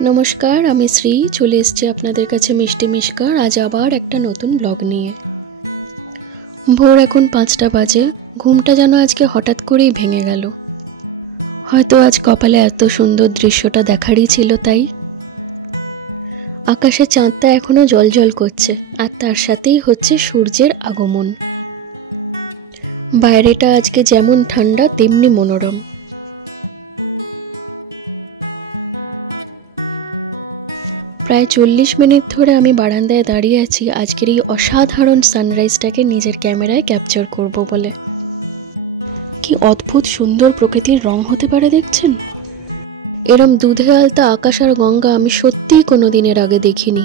नमस्कार आमी श्री चले एसेछि आपनादेर काछे मिष्टि मिष्कार आज आबार एकटा नतून ब्लग निये। भोर एखन 5टा बाजे। घुमटा जेन आजके हठात् करेई भेंगे गेल। हयतो आज कपाले एत सुंदर दृश्यटा देखारই छिलो ताई। आकाशे चाँदटा एखोनो जलजल करছে আর তার সাথেই হচ্ছে সূর্যের আগমন। বাইরেটা আজকে যেমন ঠান্ডা তেমনি মনোরম। প্রায় 40 মিনিট ধরে আমি বারান্দায় দাঁড়িয়ে আছি আজকের এই অসাধারণ সানরাইজটাকে নিজের ক্যামেরায় ক্যাপচার করব বলে। কি অদ্ভুত সুন্দর প্রকৃতির রং হতে পারে দেখছেন। এরম দুধে আলতা আকাশ আর গঙ্গা আমি সত্যিই কোনোদিনের আগে দেখিনি।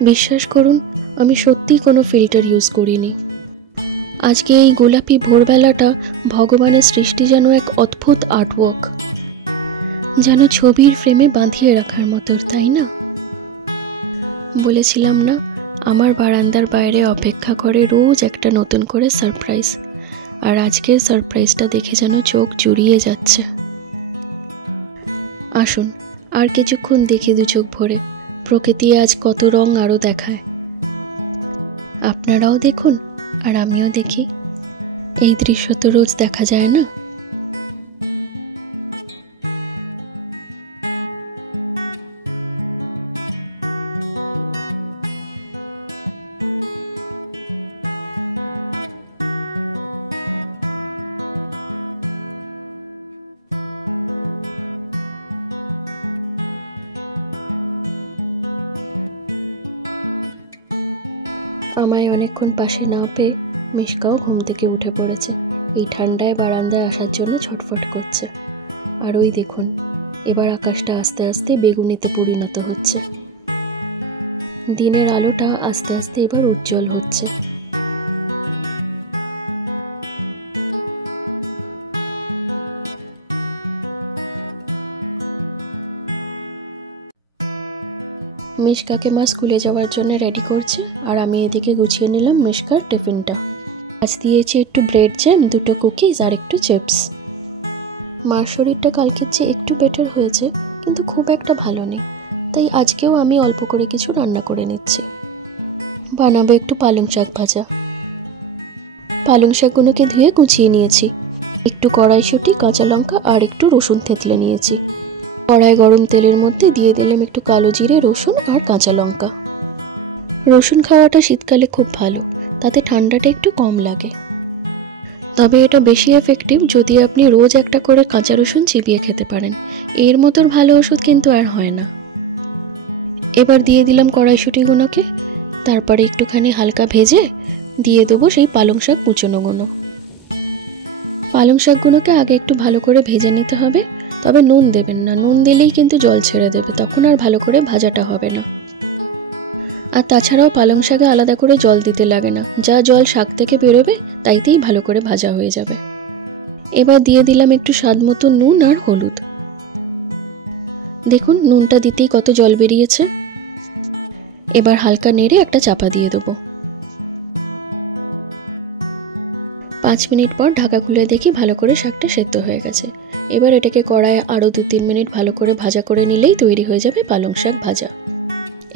বিশ্বাস করুন আমি সত্যিই কোনো ফিল্টার ইউজ করিনি। আজকে এই গোলাপি ভোরবেলাটা ভগবানের সৃষ্টি যেন এক অদ্ভুত আর্টওয়ার্ক, যেন ছবির ফ্রেমে বাঁধিয়ে রাখার মতো, তাই না? বলেছিলাম না আমার বারান্দার বাইরে অপেক্ষা করে রোজ একটা নতুন করে সারপ্রাইজ, আর আজকের সারপ্রাইজটা দেখে যেন চোখ জুড়িয়ে যাচ্ছে। আসুন আর কিছুক্ষণ দেখি দু চোখ ভরে প্রকৃতি আজ কত রং আরও দেখায়। আপনারাও দেখুন আর আমিও দেখি। এই দৃশ্য তো রোজ দেখা যায় না। আমায় অনেকক্ষণ পাশে না পেয়ে মিশকাও ঘুম থেকে উঠে পড়েছে। এই ঠান্ডায় বারান্দায় আসার জন্য ছটফট করছে। আর ওই দেখুন এবার আকাশটা আস্তে আস্তে বেগুনিতে পরিণত হচ্ছে। দিনের আলোটা আস্তে আস্তে এবার উজ্জ্বল হচ্ছে। মিশকাকে মা স্কুলে যাওয়ার জন্য রেডি করছে আর আমি এদিকে গুছিয়ে নিলাম মিশকার টিফিনটা। আজ দিয়েছি একটু ব্রেড জ্যাম, 2টো কুকিজ আর একটু চিপস। মার শরীরটা কালকের চেয়ে একটু বেটার হয়েছে কিন্তু খুব একটা ভালো নেই, তাই আজকেও আমি অল্প করে কিছু রান্না করে নিচ্ছি। বানাবো একটু পালং শাক ভাজা। পালং শাকগুলোকে ধুয়ে গুছিয়ে নিয়েছি। একটু কড়াইশুঁটি, কাঁচা লঙ্কা আর একটু রসুন থেতলে নিয়েছি। কড়াই গরম তেলের মধ্যে দিয়ে দিলাম একটু কালো জিরে, রসুন আর কাঁচা লঙ্কা। রসুন খাওয়াটা শীতকালে খুব ভালো, তাতে ঠান্ডাটা একটু কম লাগে। তবে এটা বেশি এফেক্টিভ যদি আপনি রোজ একটা করে কাঁচা রসুন চিবিয়ে খেতে পারেন। এর মতো ভালো ওষুধ কিন্তু আর হয় না। এবার দিয়ে দিলাম কড়াইশুঁটিগুলোকে, তারপরে একটুখানি হালকা ভেজে দিয়ে দেবো সেই পালং শাক কুচোনোগুলো। পালং শাকগুলোকে আগে একটু ভালো করে ভেজে নিতে হবে, তবে নুন দেবেন না। নুন দিলেই কিন্তু জল ছেড়ে দেবে, তখন আর ভালো করে ভাজাটা হবে না। আর তাছাড়াও পালং শাকে আলাদা করে জল দিতে লাগে না, যা জল শাক থেকে বেরোবে তাইতেই ভালো করে ভাজা হয়ে যাবে। এবার দিয়ে দিলাম একটু স্বাদ মতো নুন আর হলুদ। দেখুন নুনটা দিতেই কত জল বেরিয়েছে। এবার হালকা নেড়ে একটা চাপা দিয়ে দেবো। 5 মিনিট পর ঢাকা খুলে দেখি ভালো করে শাকটা সেদ্ধ হয়ে গেছে। এবার এটাকে কড়াইয়ে আরও 2-3 মিনিট ভালো করে ভাজা করে নিলেই তৈরি হয়ে যাবে পালং শাক ভাজা।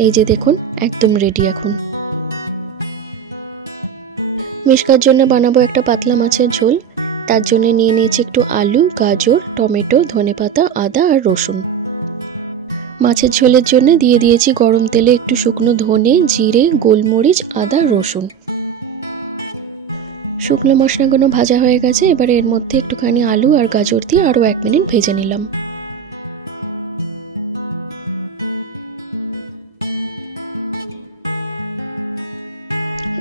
এই যে দেখুন একদম রেডি। এখন মিশকার জন্য বানাবো একটা পাতলা মাছের ঝোল। তার জন্য নিয়ে নিয়েছি একটু আলু, গাজর, টমেটো, ধনেপাতা, আদা আর রসুন। মাছের ঝোলের জন্য দিয়ে দিয়েছি গরম তেলে একটু শুকনো ধনে, জিরে, গোলমরিচ, আদা, রসুন। শুকনো মশলাগুলো ভাজা হয়ে গেছে। এবার এর মধ্যে একটুখানি আলু আর গাজর দিয়ে আরও 1 মিনিট ভেজে নিলাম।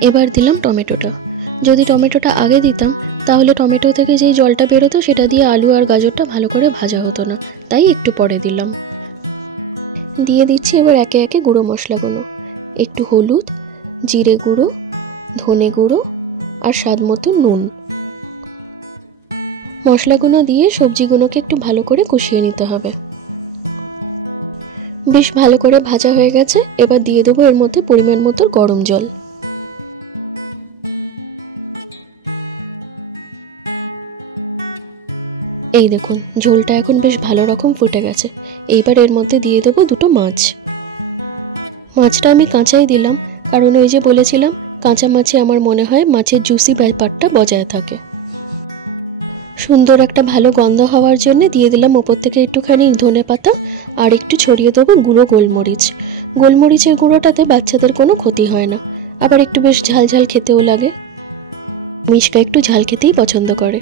এবার দিলাম টমেটোটা। যদি টমেটোটা আগে দিতাম তাহলে টমেটো থেকে যেই জলটা বেরোতো সেটা দিয়ে আলু আর গাজরটা ভালো করে ভাজা হতো না, তাই একটু পরে দিলাম। দিয়ে দিচ্ছি এবার একে একে গুঁড়ো মশলাগুলো। একটু হলুদ, জিরে গুঁড়ো, ধনে গুঁড়ো আর স্বাদ মতো নুন। মশলাগুলো দিয়ে সবজিগুলোকে একটু ভালো করে কষিয়ে নিতে হবে। বেশ ভালো করে ভাজা হয়ে গেছে। এবার দিয়ে দেবো এর মধ্যে পরিমাণ মতো গরম জল। এই দেখুন ঝোলটা এখন বেশ ভালো রকম ফুটে গেছে। এইবার এর মধ্যে দিয়ে দেবো দুটো মাছ। মাছটা আমি কাঁচাই দিলাম, কারণ ওই যে বলেছিলাম কাঁচা মাছে আমার মনে হয় মাছের জুসি ব্যাপারটা বজায় থাকে। সুন্দর একটা ভালো গন্ধ হওয়ার জন্য দিয়ে দিলাম ওপর থেকে একটুখানি ধনেপাতা, আর একটু ছড়িয়ে দেবো গুঁড়ো গোলমরিচ। গোলমরিচের গুঁড়োটাতে বাচ্চাদের কোনো ক্ষতি হয় না, আবার একটু বেশ ঝাল ঝাল খেতেও লাগে। মিশকা একটু ঝাল খেতেই পছন্দ করে।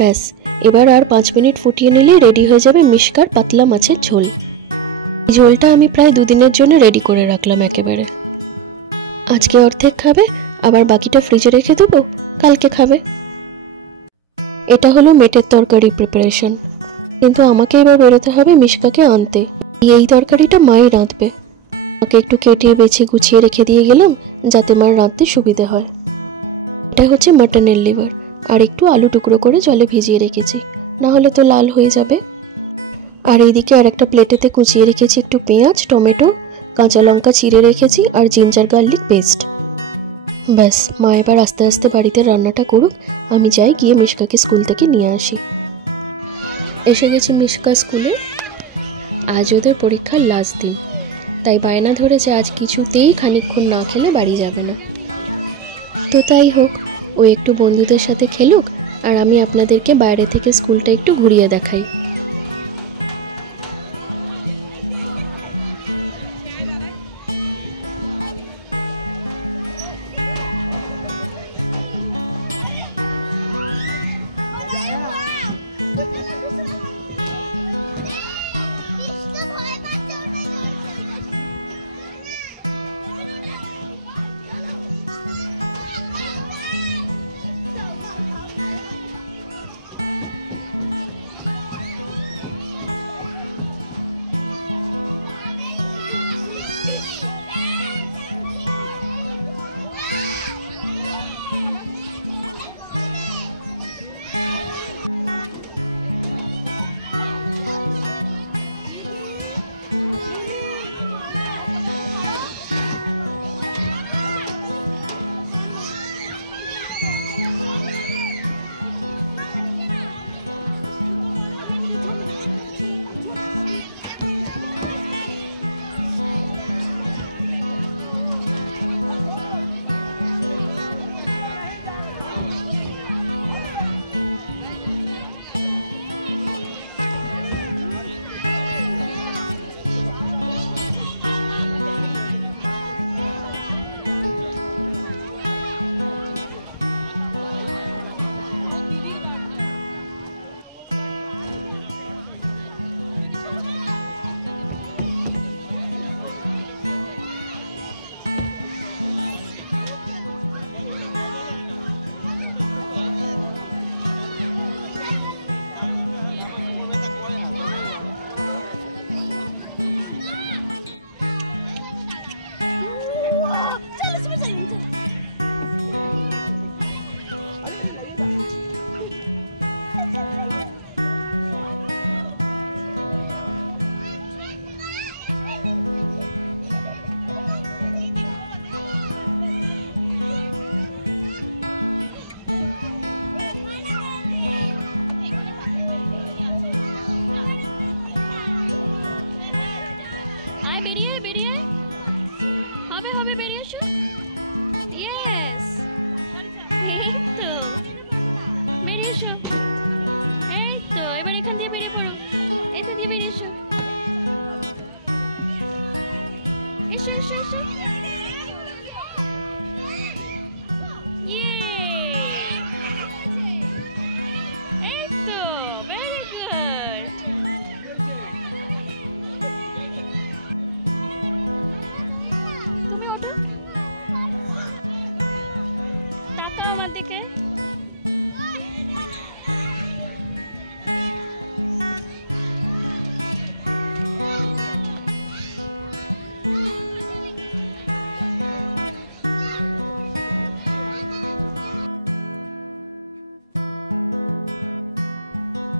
ব্যাস, এবার আর 5 মিনিট ফুটিয়ে নিলেই রেডি হয়ে যাবে মিশকার পাতলা মাছের ঝোল। এই ঝোলটা আমি প্রায় 2 দিনের জন্য রেডি করে রাখলাম একেবারে। আজকে অর্ধেক খাবে, আবার বাকিটা ফ্রিজে রেখে দেবো, কালকে খাবে। এটা হলো মেটের তরকারি প্রিপারেশন। কিন্তু আমাকে এবার বেরোতে হবে মিশকাকে আনতে। এই তরকারিটা মাই রাঁধবে। আমাকে একটু কেটে বেছে গুছিয়ে রেখে দিয়ে গেলাম যাতে মার রাঁধতে সুবিধে হয়। এটা হচ্ছে মাটনের লিভার, আর একটু আলু টুকরো করে জলে ভিজিয়ে রেখেছি, না হলে তো লাল হয়ে যাবে। আর এইদিকে আর একটা প্লেটেতে কুচিয়ে রেখেছি একটু পেঁয়াজ, টমেটো, কাঁচা লঙ্কা চিড়ে রেখেছি, আর জিঞ্জার গার্লিক পেস্ট। ব্যাস, মা এবার আস্তে আস্তে বাড়িতে রান্নাটা করুক, আমি যাই গিয়ে মিশকাকে স্কুল থেকে নিয়ে আসি। এসে গেছি মিশকা স্কুলে। আজ ওদের পরীক্ষার লাস্ট দিন, তাই বায়না ধরেছে আজ কিছুতেই খানিকক্ষণ না খেলে বাড়ি যাবে না। তো তাই হোক, ও একটু বন্ধুদের সাথে খেলুক, আর আমি আপনাদেরকে বাইরে থেকে স্কুলটা একটু ঘুরিয়ে দেখাই। বেরিয়ে বেরিয়ে হবে হবে বেরিয়ে এসো। ইয়েস, এই তো বেরিয়ে এসো। এই তো এবার এখান দিয়ে বেরিয়ে পড়ো। এই তো দিয়ে বেরিয়ে এসো। এসো এসো এসো। এই তো ভেরি গুড। তুমি ওঠো, তাকাও আমার দিকে।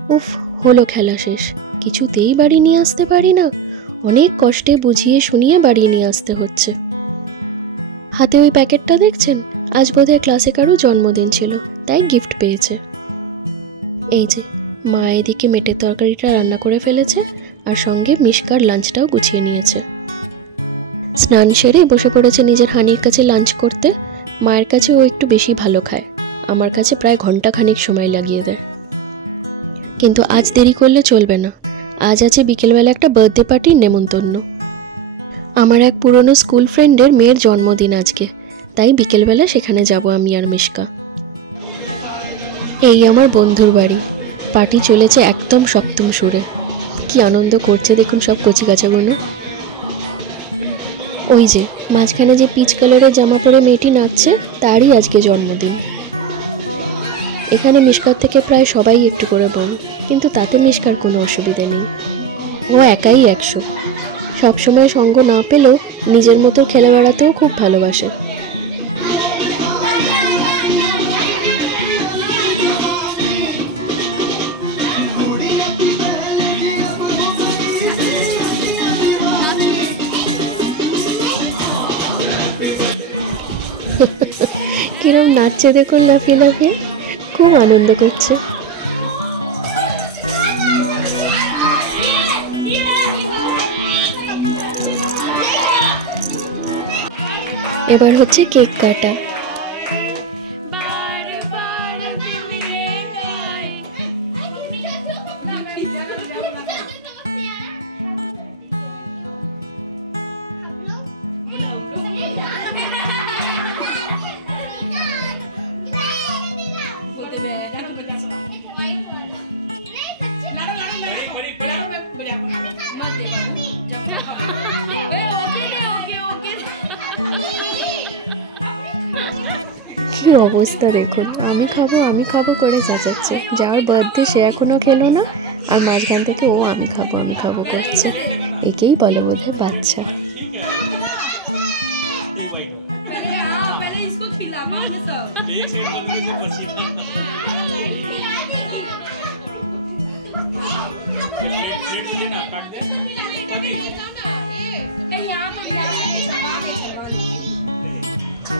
উফ, হলো খেলা শেষ, কিছুতেই বাড়ি নিয়ে আসতে পারি না। অনেক কষ্টে বুঝিয়ে শুনিয়ে বাড়ি নিয়ে আসতে হচ্ছে। হাতে ওই প্যাকেটটা দেখছেন, আজ বোধহয় ক্লাসে কারো জন্মদিন ছিল, তাই গিফট পেয়েছে। এই যে মা এদিকে মেটের তরকারিটা রান্না করে ফেলেছে আর সঙ্গে মিশকার লাঞ্চটাও গুছিয়ে নিয়েছে। স্নান সেরে বসে পড়েছে নিজের হানির কাছে লাঞ্চ করতে। মায়ের কাছে ও একটু বেশি ভালো খায়, আমার কাছে প্রায় ঘন্টাখানিক সময় লাগিয়ে দেয়। কিন্তু আজ দেরি করলে চলবে না, আজ আছে বিকেলবেলা একটা বার্থডে পার্টির নেমন্তন্ন। আমার এক পুরনো স্কুল ফ্রেন্ডের মেয়ের জন্মদিন আজকে, তাই বিকেলবেলা সেখানে যাব আমি আর মিশকা। এই আমার বন্ধুর বাড়ি, পার্টি চলেছে একদম সপ্তম সুরে। কি আনন্দ করছে দেখুন সব কচিকাচাগুলো। ওই যে মাঝখানে যে পিচ কালারের জামা পরে মেয়েটি নাচছে, তারই আজকে জন্মদিন। এখানে মিশকার থেকে প্রায় সবাই একটু করে বড়, কিন্তু তাতে মিশকার কোনো অসুবিধে নেই। ও একাই 100, সবসময় সঙ্গ না পেলেও নিজের মতো খেলে বেড়াতেও খুব ভালোবাসে। কিরম নাচছে দেখুন লাফিয়ে লাফিয়ে, খুব আনন্দ করছে। এবার হচ্ছে কেক কাটা। কি অবস্থা দেখুন, আমি খাবো করে চেঁচাচ্ছে। যার বার্থডে সে এখনো খেলো না, আর মাঝখান থেকে ও আমি খাবো করছে। একেই বলে বোধহয় বাচ্চা।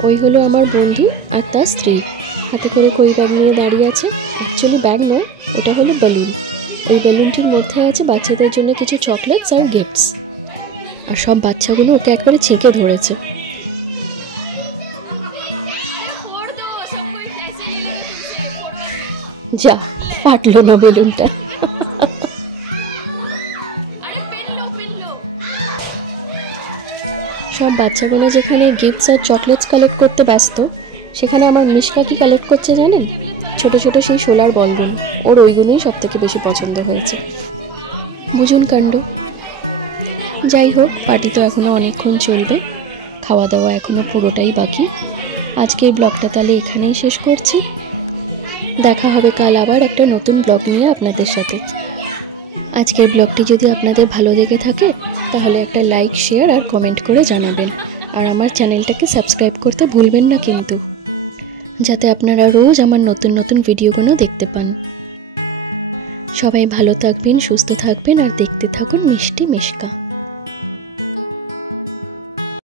ওই হলো আমার বন্ধু আর তার স্ত্রী, হাতে করে কই ব্যাগ নিয়ে দাঁড়িয়ে আছে। অ্যাকচুয়ালি ব্যাগ নয়, ওটা হলো বেলুন। ওই বেলুনটির মধ্যে আছে বাচ্চাদের জন্য কিছু চকলেটস আর গিফটস। আর সব বাচ্চাগুলো ওকে একবারে ছেঁকে ধরেছে। যা, ফাটলো না বেলুনটা। সব বাচ্চাগুলো যেখানে গিফটস আর চকলেটস কালেক্ট করতে ব্যস্ত, সেখানে আমার মিশকা কি কালেক্ট করছে জানেন? ছোট ছোট সেই সোলার বলগুলো। ওর ওইগুলোই সব থেকে বেশি পছন্দ হয়েছে। বুঝুন কাণ্ড। যাই হোক, পার্টি তো এখনও অনেকক্ষণ চলবে, খাওয়া দাওয়া এখনও পুরোটাই বাকি। আজকের ব্লগটা তাহলে এখানেই শেষ করছি। দেখা হবে কাল আবার একটা নতুন ব্লগ নিয়ে আপনাদের সাথে। আজকের ব্লগটি যদি আপনাদের ভালো লেগে থাকে তাহলে একটা লাইক, শেয়ার আর কমেন্ট করে জানাবেন। আর আমার চ্যানেলটাকে সাবস্ক্রাইব করতে ভুলবেন না কিন্তু, যাতে আপনারা রোজ আমার নতুন নতুন ভিডিওগুলো দেখতে পান। সবাই ভালো থাকবেন, সুস্থ থাকবেন আর দেখতে থাকুন মিষ্টি মিশকা।